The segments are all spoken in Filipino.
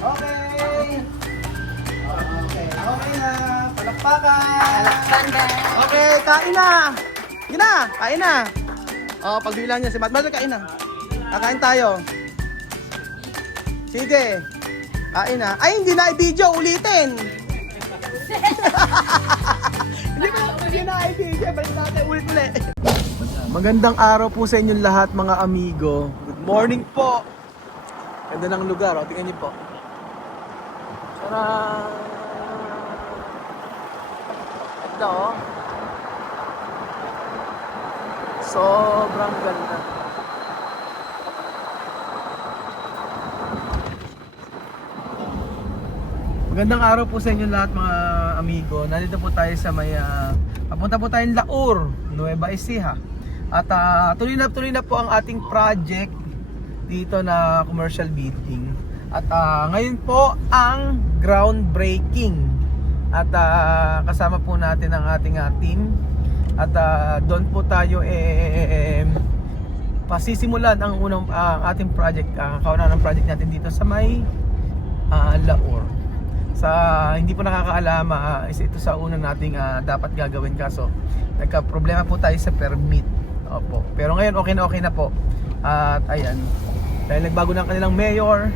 Okay. Okay na. Palakpakan. Palakpakan. Okay, kain na. Yun na, kain na. Pagbilang niya si Matt. Matt, kain na. Kakain tayo. Sige. Kain na. Ay, hindi na i-video. Ulitin. Hindi na i-video. Balik natin. Ulit. Magandang araw po sa inyong lahat mga amigo. Good morning po. Ganda ng lugar. O, tingnan niyo po. Tara! Ganda oh. Sobrang ganda. Magandang araw po sa inyo lahat mga amigo. Nandito po tayo sa may papunta po tayong Laur, Nueva Ecija. At tuloy na po ang ating project dito na commercial building. At ngayon po ang groundbreaking. At kasama po natin ang ating team. At doon po tayo pasisimulan ang unang ating project, kauna ng project natin dito sa may Laur. Sa hindi po nakakaalam, isa ito sa unang nating dapat gagawin, kaso nagka-problema po tayo sa permit. Opo. Pero ngayon okay na po. At ayan, dahil nagbago ng kanilang mayor,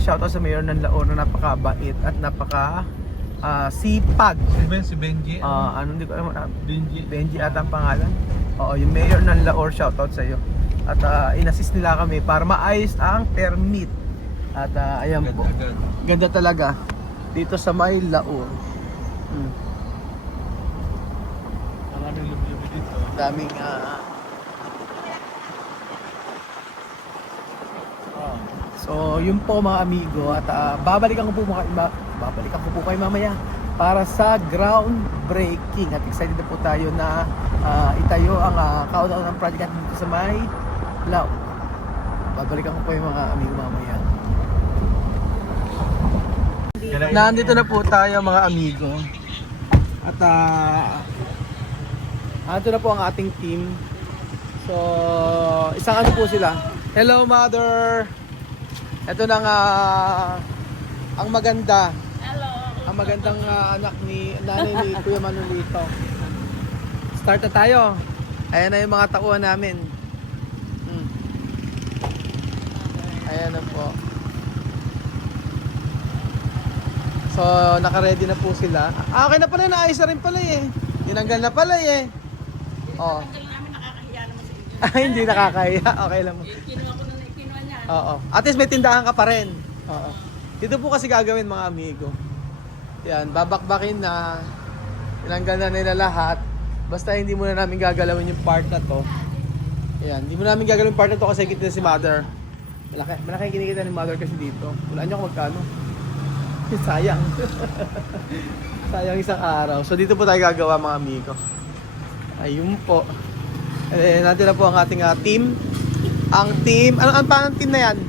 shoutout sa mayor ng Laur na napakabait at napaka sipag. Si Benji. Hindi ko alam. Benji ata ang pangalan. Oo, yung mayor ng Laur, shoutout sa iyo. At in-assist nila kami para maayos ang permit. At ayan po. Ganda talaga dito sa may Laur. Daming So yun po mga amigo, at babalikan ko po kayo mamaya para sa groundbreaking. At excited na po tayo na itayo ang kauna-unang project natin dito sa may Laur. Babalikan ko po yung mga amigo mamaya. Nandito na po tayo mga amigo. At ito na po ang ating team. So isang ano po sila. Hello mother. Ito na nga ang maganda. Hello. Ang magandang anak ni nanay ni Kuya Manolito. Start na tayo. Ayan na yung mga tauhan namin. Ayan na po. So naka-ready na po sila. Okay na pala, naayos na rin pala eh. Tinanggal na pala eh. Oh. Tanggal namin, nakakahiya naman sa inyo. Hindi nakakahiya. Okay lang. Kinuha ko na kinuha niya. Oo. At least may tindahan ka pa rin. Oo. Dito po kasi gagawin mga amigo. Yan, babakbakin na. Tinanggal na nila lahat. Basta hindi muna namin gagalawin yung part na to. Yan, hindi muna namin gagalawin yung part na to kasi kita si mother. Malaki kinikita ni mother kasi dito. Wala niyo kung magkano. Sayang. Sayang isang araw. So dito po tayo gagawa mga amigo. Ayun po. Natin na po ang ating team. Ang team, ano ang team na yan?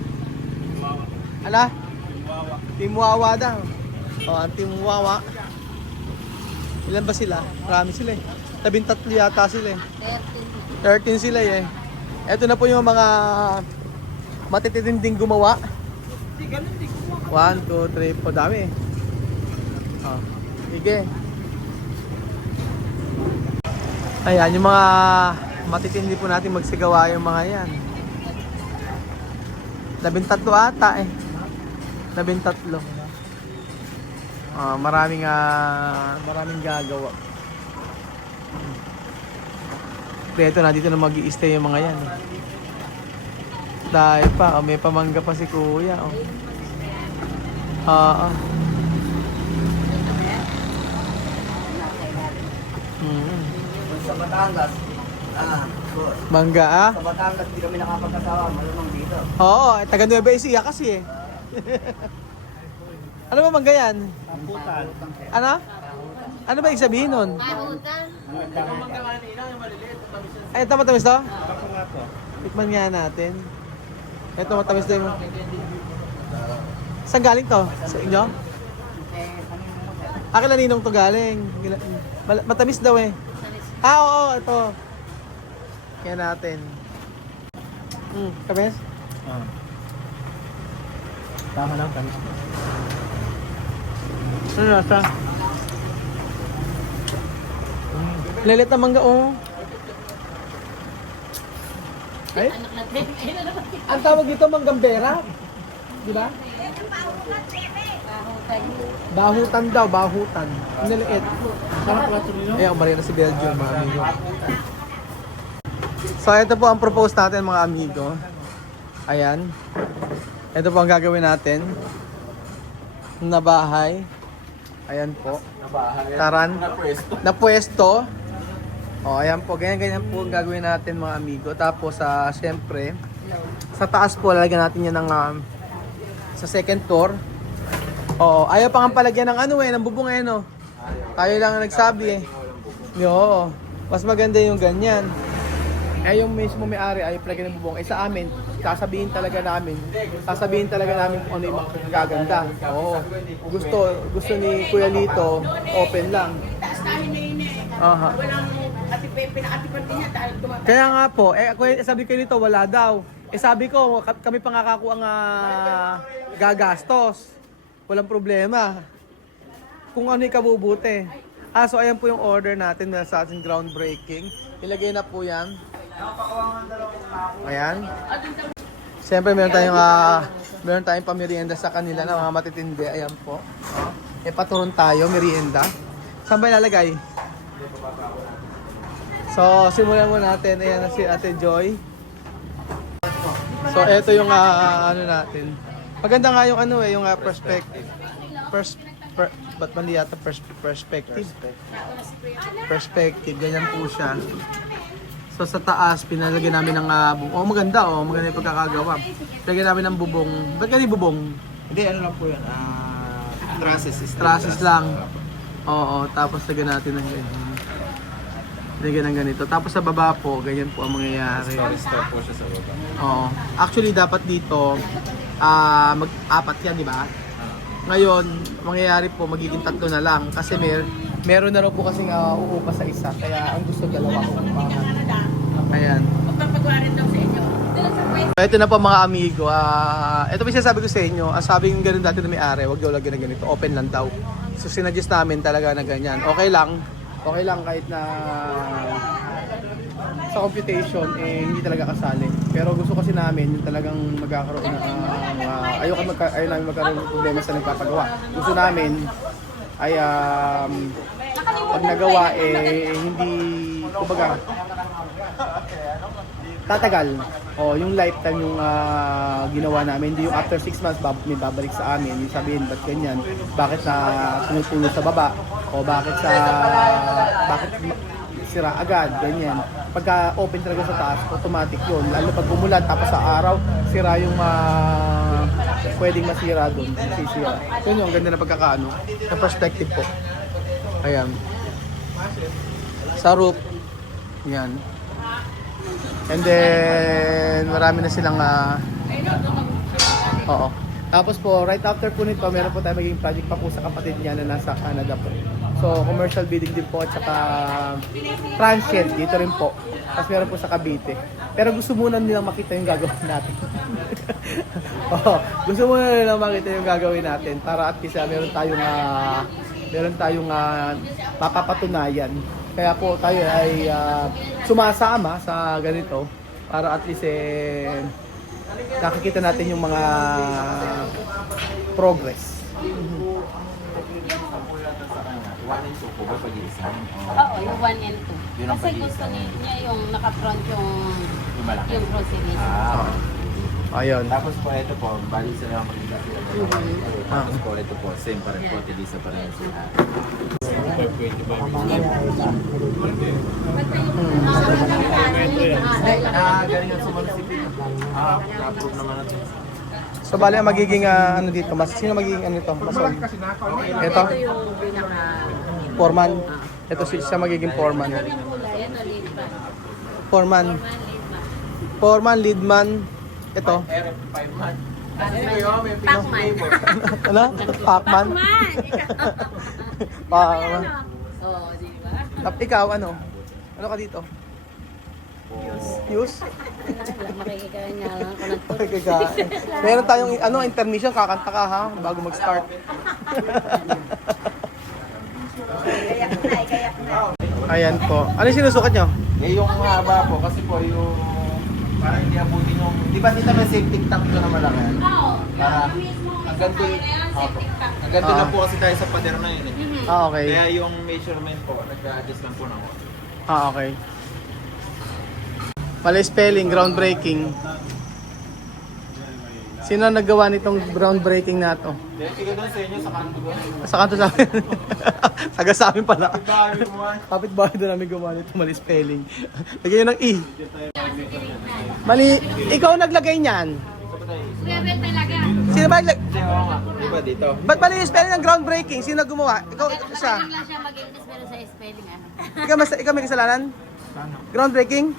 Ala? Team Wawa daw. Ang Team Wawa. Ilan ba sila? Marami sila eh. 13 yata sila eh. 13 sila eh. Ito na po yung mga matitinding gumawa. 1, 2, 3, 4, dami eh. Sige. Ayan, yung mga matitindi po natin magsigawa yung mga yan. 13 ata eh. 13. Maraming gagawa. Ito na, dito na mag-i-stay yung mga yan. Dahil pa, may pamangga pa si kuya. Sa Batangas, Mangga sa Batangas hindi kami nakapagkasawa, malamang dito. Oo, taga Nueva Ecija kasi eh. Ano ba mangga yan? Rambutan. Ano? Ano ba ibig sabihin nun? Parutan. Ay, ito matamis to? Tikman nga natin. Ito matamis din. Saan galing to? Sa inyo? Kila Ninong to galing. Matamis daw eh. Oo, ito. Kaya natin. Kabes? Tama lang, tamis. Ano nasa? Lelet na mangga, oh. Ay? Anak natin. Ayun na naman. Ang tawag dito, manggambera. Di ba? Bahutan daw, bahutan. Ang naliit. Sarap po ito nyo. Ayan, umarin na si Belgium, mga amigo. So, ito po ang propose natin, mga amigo. Ayan. Ito po ang gagawin natin. Na bahay. Ayan po. Taran. Na pwesto. O, ayan po. Ganyan-ganyan po ang gagawin natin, mga amigo. Tapos, syempre, sa taas po, lalagyan natin yan ng sa second floor. Oo, ayaw pa nga palagyan ng ano ng bubong no. Tayo lang ang nagsabi Oo, mas maganda yung ganyan. Yung mismo may-ari ayaw palagyan ng bubong. Sa amin, sasabihin talaga namin kung ano yung magaganda. Oo. Gusto ni Kuya Lito, open lang. Taas tayo na yun Aha. Walang pinakatipan din niya dahil tumatay. Kaya nga po, sabi ko nito, wala daw. Sabi ko, kami pangakaku ang gagastos. Walang problema. Kung ano yung kabubuti. So ayan po yung order natin na sa ating groundbreaking. Ilagay na po yan. Ayan. Siyempre meron tayong pamerienda sa kanila na mga matitindi. Ayan po. Paturon tayo, merienda. Saan ba ilalagay? So, simulan mo natin. Ayan na si Ate Joy. So, ito yung ano natin. Maganda nga yung yung perspective. Ba't mali yata perspective? Perspective, ganyan po siya. So, sa taas, pinalagyan namin ng maganda maganda yung pagkakagawa. Lagyan namin ng bubong. Ba't ganyan bubong? Hindi, ano lang po yun. Trusses lang. Oo, tapos lagyan natin ng ganyan. Lagyan ng ganito. Tapos sa baba po, ganyan po ang mangyayari. Store po siya sa baba. Oo. Actually, dapat dito, mag-apat yan, di ba? Ngayon, mangyayari po, magiging 3 na lang. Kasi meron na raw po kasing uupa sa isa. Kaya ang gusto dalawa uupahan. Ayan. Magpapagawa rin daw sa inyo. Dala sa pwesto. So, ito na po mga amigo. Ito po sinasabi ko sa inyo. Ang sabi yung ganun dati na may-ari, huwag daw lagyan ng ganito. Open lang daw. So, sinadjust namin talaga na ganyan. Okay lang kahit na sa computation hindi talaga kasali. Pero gusto kasi namin yung talagang magkakaroon ng ayaw namin magkaroon ng problema sa nagpapagawa. Gusto namin ay pag nagawa hindi kumbaga tatagal. Yung lifetime yung ginawa namin, hindi yung after 6 months may babalik sa amin, yung sabihin ba't ganyan, bakit tumutulo sa baba, bakit sira agad, ganyan. Pagka open talaga sa taas, automatic yun. Lalo pag umulan tapos sa araw, sira yung pwedeng masira doon, sisira. Yun yung ganda na pagkakaano, na perspective po. Ayan. Sa roof, yan. And then, marami na silang, oo. Tapos po, right after po nito, meron po tayo magiging project pa po sa kapatid niya na nasa Canada po. So, commercial building din po at saka transient dito rin po. Tapos meron po sa Cavite. Pero gusto muna nilang makita yung gagawin natin. Gusto muna nilang makita yung gagawin natin para at least meron tayong papapatunayan. Kaya po tayo ay sumasama sa ganito para at least nakikita natin yung mga progress. Oo, yung 1 and 2. Kasi gusto niya yung naka-front yung groceries. Ayun. Tapos po, ito po, bali sa lang pagkita sila. Tapos po, ito po, same pa rin po, tilisa pa rin sila. Galing ang sumansipin. Na-approve naman natin. So bali ang magiging dito, sino magiging mason? Ito? Ito yung pinaka... Foreman. Ito siya magiging foreman. Yan o, lead ba? Foreman. Foreman, leadman. Ito. Pacman. Ano? Pacman? Pacman! Oo, di ba? Ikaw ano? Ano ka dito? Fuse? Makikikain nga lang ako ng Kakain. Meron tayong intermission, kakanta ka ha, bago mag-start. Ayan po. Ano yung sinusukat nyo? Eh, yung haba po, kasi po yung parang hindi abutin yung, di ba dito may safety tank doon na malaki? Oo. Para hanggang doon, hanggang doon Ah. lang po kasi tayo sa pader na yun eh. Ah, okay. Kaya yung measurement po, nag-adjust lang po na ako. Ah, okay. Mali spelling, groundbreaking. Sino ang naggawa nitong groundbreaking na to? Kaya tiga doon sa inyo, sa kanto doon. Sa kanto sa amin. Taga sa amin pala. Bago mo Kapit bahay doon namin gumawa nito, mali spelling. Lagyan ng E. Mali, ikaw naglagay niyan. Kuya talaga. Sino ba naglag... Hindi, oo nga. Di ba dito? Ba't mali yung spelling ng groundbreaking? Sino gumawa? Ikaw, siya. Magaling lang siya mag-English pero sa spelling Ikaw may kasalanan? Groundbreaking?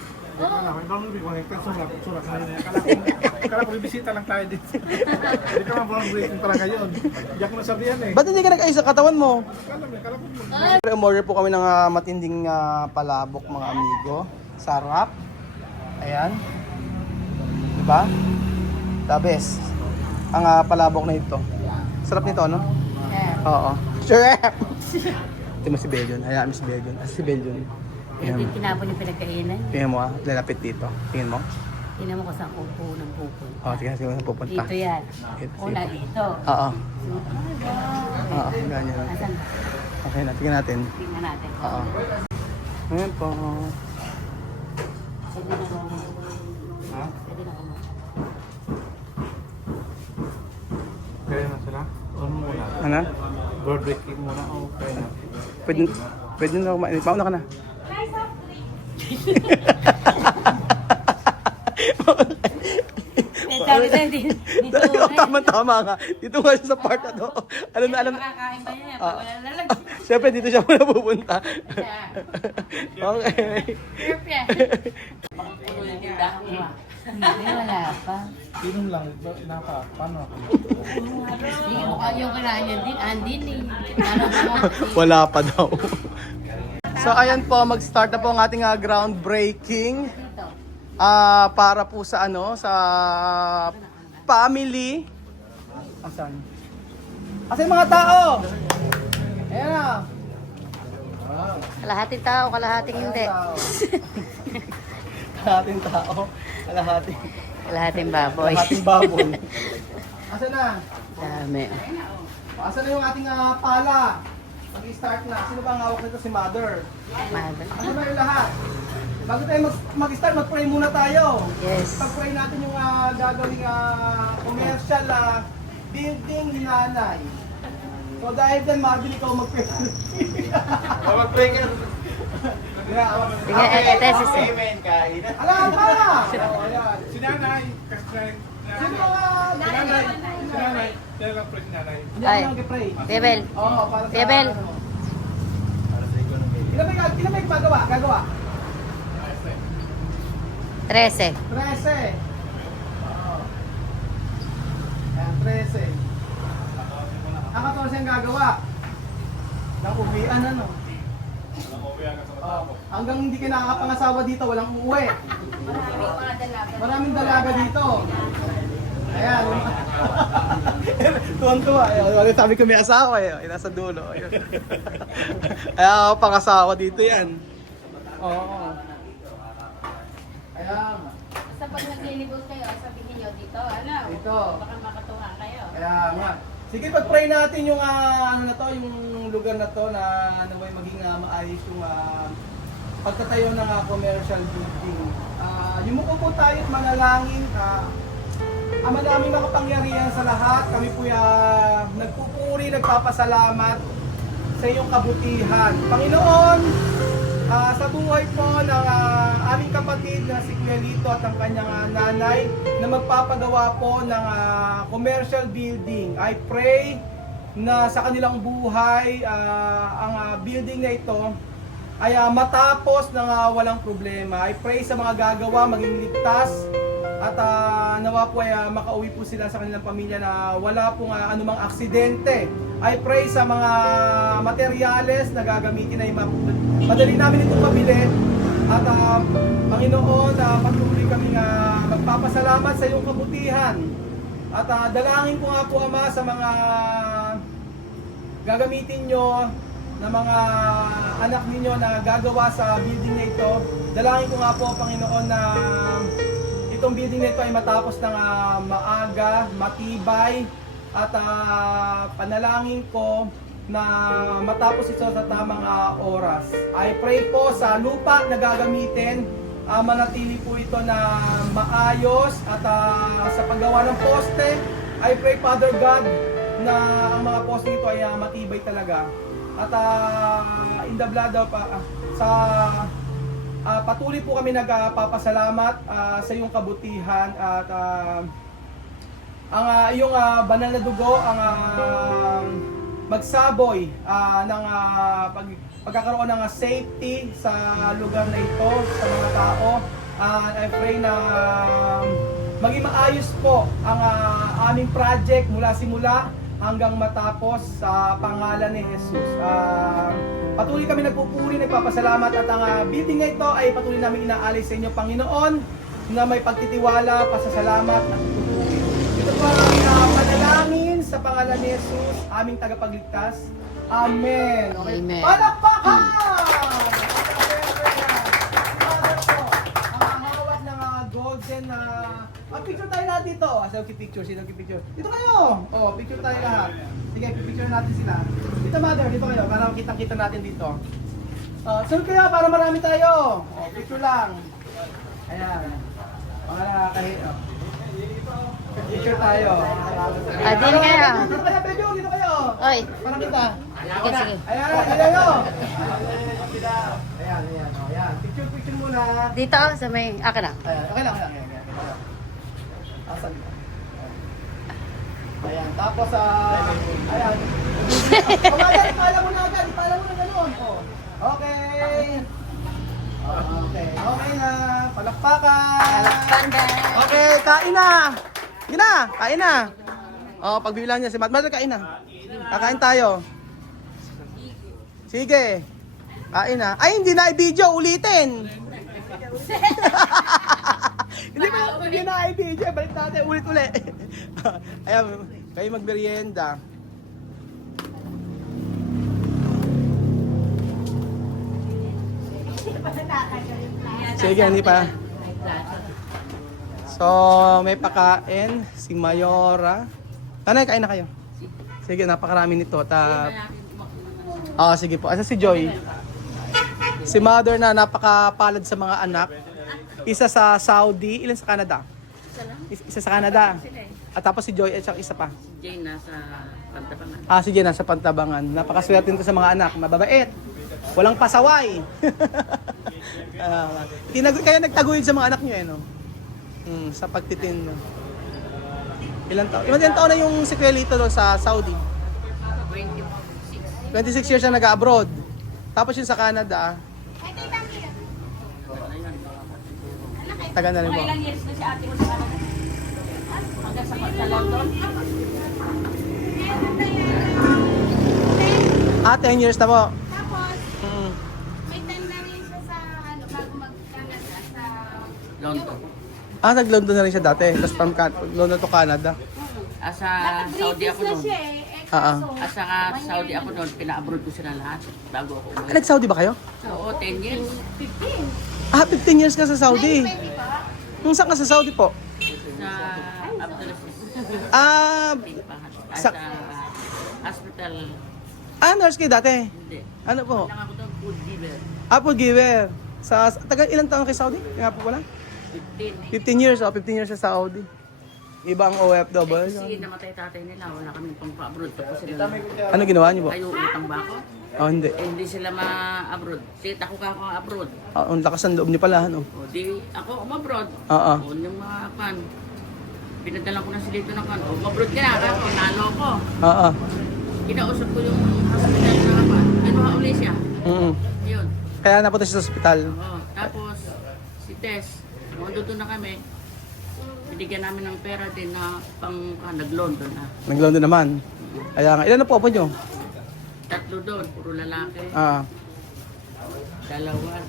Kala ko bibisita lang tayo dito. Hindi ka mga breaking talaga yun. Hindi ako nasabihan eh. Ba't hindi ka nag-ayos sa katawan mo? Kala ko Umorder po kami ng matinding palabok mga amigo. Sarap. Ayan. Diba? The best. Ang palabok na ito. Sarap nito, ano? Oo. Sure. Ito mo si Belgian. Hayaan mo si Belgian. Si Belgian. Ito yung tinapon yung pinagkainan. Tingnan mo lalapit dito. Tingnan mo. Tingnan mo kung saan upo ng pupo. Tingnan saan pupunta. Dito yan. Una dito. Oo. Oo, ganyan lang. Asan? Okay na, tingnan natin. Tingnan natin. Oo. Ayan po. Pwede na ako. Ha? Pwede na ako. kaya na sila. On muna. Ano? Bird breaking muna. Okay na. Pwede na ako mauna ka na. Sabi tayo dito. Tama nga. Dito nga siya sa part na to. Alam na alam. Makakain ba niya? Pag wala lalagyan. Siyempre dito siya muna pupunta. Okay. Hindi, wala pa. Inom lang. Paano ako? Yung kailangan niya din, andin eh. Ano mo? Wala pa daw. So ayan po, mag-start na po ang ating groundbreaking. Dito. Para po sa sa family. Asan? Asan yung mga tao? Ayan na. Kalahating tao, kalahating hindi. Kalahating tao. Kalahating. Kalahating baboy. Kalahating baboy. Asan na? Dami. Asan na yung ating pala? Mag-start na. Sino ba ang hawak nito? Si Mother. Mother. Ano na yung lahat? Bago tayo mag-start, mag-pray muna tayo. Yes. Pag-pray natin yung gagawing commercial building ni Nanay. So dahil dyan, Marvin, ikaw mag-pray. Mag-break ka na. Sige, ito si Sir. Amen, kain. Alam ka na! Ayan. Si nanay. Sino mga Si nanay. Kaya lang pre si nanay. Hindi Ay. ako mag-pray. Bebel. Oo, para sa... Bebel. Ilan may gagawa? Gagawa? 13. 13. Oo. Ayan, 13. Ang 14 ang gagawa. Ng uwian, ano? Hanggang hindi ka nakakapangasawa dito, walang uuwi. Maraming dalaga dito. Ayan. Tuwan-tuwa. Ayan, sabi ko may asawa eh. Ay, nasa dulo. Ayan. Ayan ako pangasawa dito yan. Oo. Ayan. Basta pag naglilibot kayo, sabihin nyo dito, ano? Dito. Baka makatuwa kayo. Kaya nga. Sige, pag-pray natin yung ano na to, yung lugar na to na naway maging maayos yung pagtatayo ng commercial building. Yumuko po tayo at manalangin. Ama namin makapangyarihan sa lahat, kami po nagpupuri, nagpapasalamat sa iyong kabutihan. Panginoon, sa buhay po ng aming kapatid na si Kuya Lito at ang kanyang nanay na magpapagawa po ng commercial building. I pray na sa kanilang buhay, ang building na ito ay matapos ng walang problema. I pray sa mga gagawa, maging ligtas at nawa po ay makauwi po sila sa kanilang pamilya na wala pong anumang aksidente. I pray sa mga materyales na gagamitin ay madali namin itong mabili At Panginoon, patuloy kami magpapasalamat sa iyong kabutihan. At dalangin ko nga po, Ama, sa mga gagamitin nyo na mga anak ninyo na gagawa sa building na ito. Dalangin ko nga po, Panginoon, na itong building na ito ay matapos ng maaga, matibay, at panalangin ko na matapos ito sa tamang oras. I pray po sa lupa na gagamitin, manatili po ito na maayos at sa paggawa ng poste, I pray, Father God, na ang mga poste nito ay matibay talaga. At in the blood of patuloy po kami nagpapasalamat sa iyong kabutihan at ang iyong banal na dugo ang magsaboy ng pagkakaroon ng safety sa lugar na ito, sa mga tao. I pray na maging maayos po ang aming project mula simula hanggang matapos sa pangalan ni Jesus. Patuloy kami nagpupuri, nagpapasalamat at ang building na ito ay patuloy namin inaalay sa inyo, Panginoon, na may pagtitiwala, pasasalamat at pupuri. Ito po ang panalangin sa pangalan ni Jesus, aming tagapagligtas. Amen. Okay. Amen. Palakpakan! Ang hawak ng golden na picture tayo lahat dito. Picture, sino picture? Dito kayo! Picture tayo lahat. Sige, picture natin sila. Dito, Mother, dito kayo para kitang-kita natin dito. Sunod kayo para marami tayo. Picture lang. Ayan. Mga kahit. Picture tayo. Din kaya. Dito kayo, Pedro, dito kayo. Oy. Para kita. Sige, sige. Ayan, ayan. Picture muna. Dito sa may akin na. Ayan, okay lang. Asan? Ayan, tapos ayan. Ipala mo na agad, ipala mo na gano'n. Okay. Okay na. Palakpakan. Okay, kain na. Sige na, kain na. Pagbibilang niya si Mother, kain na. Kakain tayo. Sige. Kain na. Ay, hindi na i-video, ulitin. Hindi na i-video, balik natin ulit. Ayan, kayo magmerienda. Sige, hindi pa. So, may pakain, si Mayora. Tanay, kain na kayo. Sige, napakarami nito. Sige po. Asa si Joy? Si Mother na napakapalad sa mga anak. Isa sa Saudi, ilan sa Canada? Isa sa Canada. At tapos si Joy at saka isa pa. Jane nasa Pantabangan. Si Jane nasa Pantabangan. Napakaswerte nito sa mga anak. Mababait. Walang pasaway. Kaya nagtaguyod sa mga anak niyo no? Sa pagtitin. Ilang taon na yung si Kuelito doon sa Saudi? 26 years na nag-abroad. Tapos yung sa Canada. Taga na rin mo. Ilang years na si ate mo sa Canada? Hanggang sa London? 10 years na po. Tapos, may time na rin siya sa, bago mag-Canada, sa London. Nag-London na rin siya dati. Tapos from London to Canada. Sa Saudi ako na noon. siya eh. Saka Saudi ako noon, pina-abroad ko sila lahat bago ako umuwi. Nag-Saudi ba kayo? Oo, 10 years. 15 years ka sa Saudi. 20 pa. Saan ka sa Saudi po? Sa Abdulaziz. Sa... Sa hospital. Nurse kayo dati? Hindi. Ano po? Lang ako doon, food giver. Food giver. Taga ilang taon kay Saudi? Nga po pala? 15. 15 years. 15 years sa Saudi. Ibang OFW. Kasi namatay tatay nila, wala kaming pang-abroad. Tapos sila, Ano ginawa niyo po? kayo utang ba ako? Hindi. Hindi sila ma-abroad. Sit ako ka ako abroad. Ang lakas ng loob niyo pala, ano? O di ako umabroad. Oo. O yung mga pan. Pinadala ko na sila dito ng kan. O umabroad ka na, ako, nalo ko. Oo. Kinausap ko yung hospital na pan. Kinuha uli siya. Yun. Kaya napunta siya sa ospital. Oo. Tapos, si Tess, nung doon na kami, binigyan namin ng pera din na pang nag-London na. Nag-London naman. Kaya nga, ilan na po niyo? 3 doon, puro lalaki. Ah. Dalawa.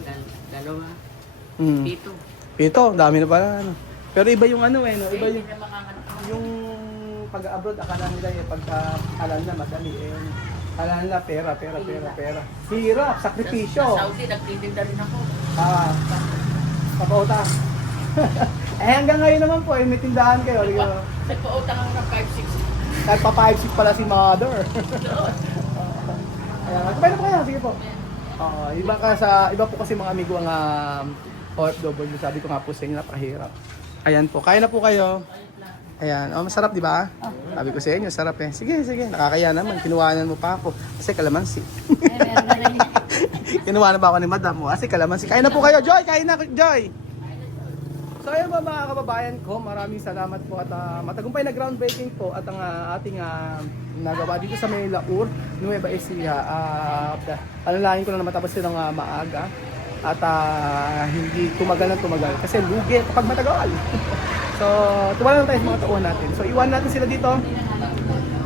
Dito. Ito, dami na pala. Ano. Pero iba yung ano no? Iba Hindi yung, na makahanap ako. yung pag-abroad, akala nila pagka halal na, madali halal na, pera. Hirap, sakripisyo. Sa Saudi, nagtitinda rin ako. Kapauta. Hanggang ngayon naman po, may tindahan kayo. Nagpautang ako ng 5-6. Kahit pa 5-6 pala si mother. Ayan, kumain na po kayo, sige po. Iba po kasi mga amigo ang OFW, sabi ko nga po sa inyo, napakahirap. Ayan po, kaya na po kayo. Ayan, masarap di ba? Sabi ko sa inyo, sarap eh. Sige, nakakaya naman, kinuhanan mo pa ako. Kasi kalamansi. Kinuha na ba ako ni madam mo? Kasi kalamansi. Kaya na po kayo, Joy! Kaya na, Joy! So ayun po mga kababayan ko, maraming salamat po at matagumpay na groundbreaking po at ang ating nagawa dito sa may Laur, Nueva Ecija. Panalangin ko na matapos silang maaga at hindi tumagal kasi lugi kapag matagal. So tuwala lang tayo sa mga tauhan natin. So iwan natin sila dito.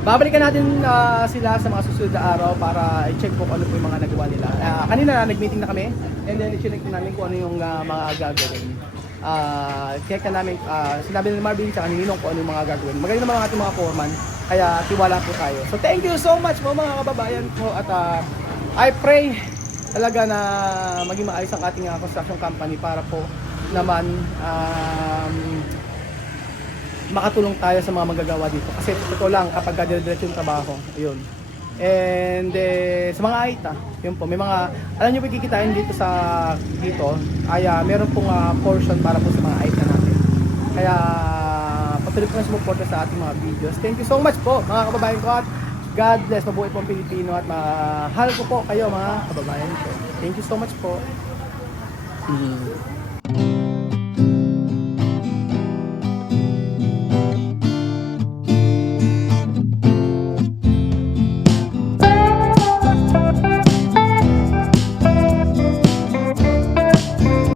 Babalikan natin sila sa mga susunod na araw para i-check po kung ano po yung mga nagawa nila. Kanina nag-meeting na kami and then i-check namin kung ano yung mga gagawin. Check na namin, sinabi ni Marvin sa kaninong kung ano yung mga gagawin. Magaling naman ang ating mga foreman, kaya tiwala po tayo. So thank you so much po mga kababayan ko at I pray talaga na maging maayos ang ating construction company para po naman makatulong tayo sa mga magagawa dito. Kasi totoo lang kapag dire-diretso yung trabaho, ayun. And sa mga AITA, yun po, may mga, alam nyo, kikitain dito ay meron pong portion para po sa mga AITA natin. Kaya patuloy po na sumuporta sa ating mga videos. Thank you so much po mga kababayan ko at God bless, mabuhay po ang Pilipino at mahal ko po kayo mga kababayan ko. Thank you so much po.